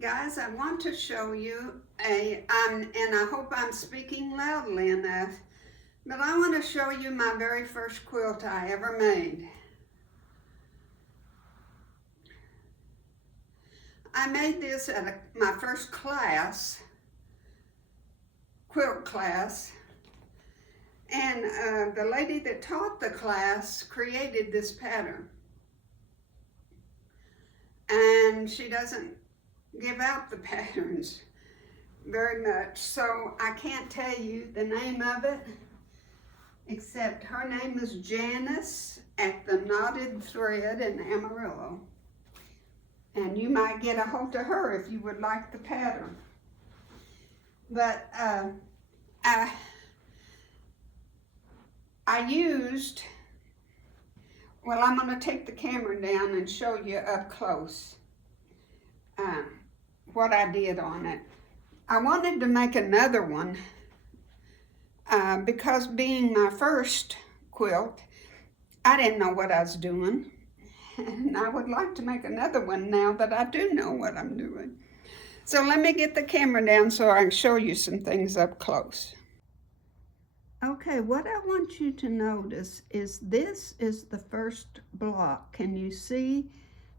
Guys, I want to show you and I hope I'm speaking loudly enough, but I want to show you my very first quilt I ever made. I made this at my first class, quilt class, and the lady that taught the class created this pattern. And she doesn't give out the patterns very much, so I can't tell you the name of it, except her name is Janice at the Knotted Thread in Amarillo. And you might get a hold of her if you would like the pattern. But I used, well, I'm going to take the camera down and show you up close what I did on it. I wanted to make another one because being my first quilt, I didn't know what I was doing. And I would like to make another one now that I do know what I'm doing. So let me get the camera down so I can show you some things up close. Okay, what I want you to notice is this is the first block. Can you see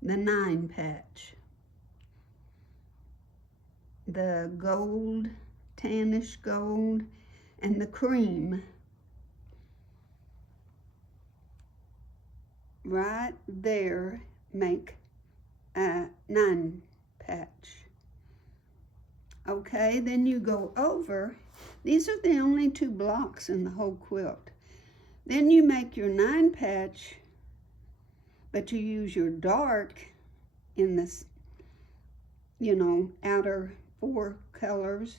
the 9 patch? The gold, tannish gold, and the cream. Right there make a 9 patch. Okay, then you go over. These are the only 2 blocks in the whole quilt. Then you make your 9 patch, but you use your dark in this, outer 4 colors.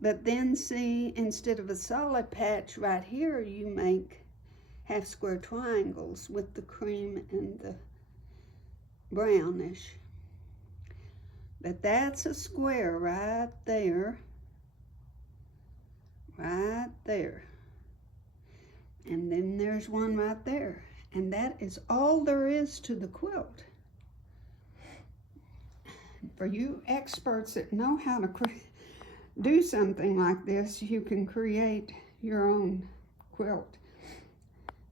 But then see, instead of a solid patch right here, you make half square triangles with the cream and the brownish. But that's a square right there. Right there. And then there's one right there. And that is all there is to the quilt. For you experts that know how to do something like this, you can create your own quilt.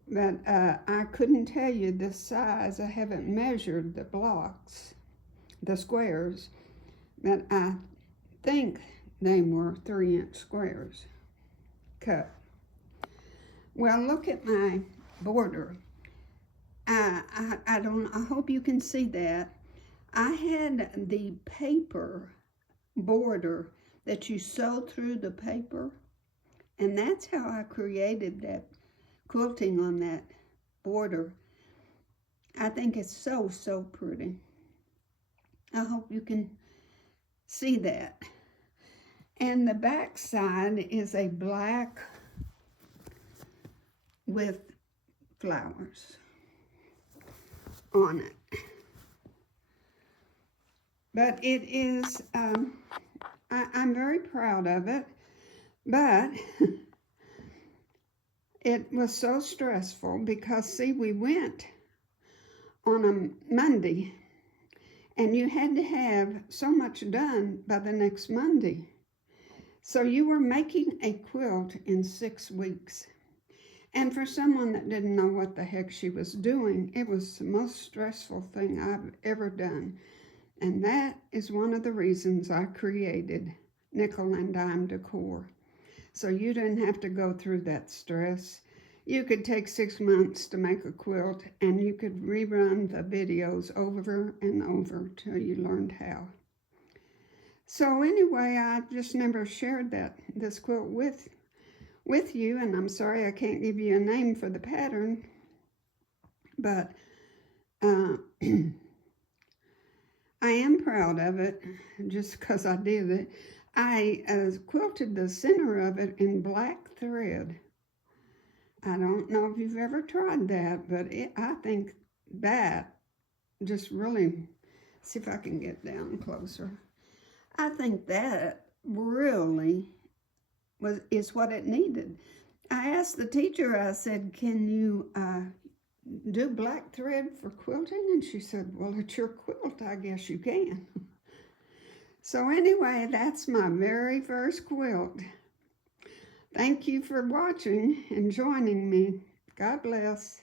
But I couldn't tell you the size. I haven't measured the blocks, the squares, but I think they were 3-inch squares cut. Well, look at my border. I hope you can see that. I had the paper border that you sew through the paper, and that's how I created that quilting on that border. I think it's so pretty. I hope you can see that. And the back side is a black with flowers on it. But it is, I'm very proud of it, but it was so stressful because, see, we went on a Monday and you had to have so much done by the next Monday. So you were making a quilt in 6 weeks. And for someone that didn't know what the heck she was doing, it was the most stressful thing I've ever done. And that is one of the reasons I created Nikkel Dime Decor. So you didn't have to go through that stress. You could take 6 months to make a quilt, and you could rerun the videos over and over till you learned how. So anyway, I just never shared this quilt with you, and I'm sorry I can't give you a name for the pattern, but I am proud of it just because I did it. I quilted the center of it in black thread. I don't know if you've ever tried that, but I think that just really, see if I can get down closer. I think that really is what it needed. I asked the teacher, I said, can you do black thread for quilting? And she said, well, it's your quilt, I guess you can. So anyway, that's my very first quilt. Thank you for watching and joining me. God bless.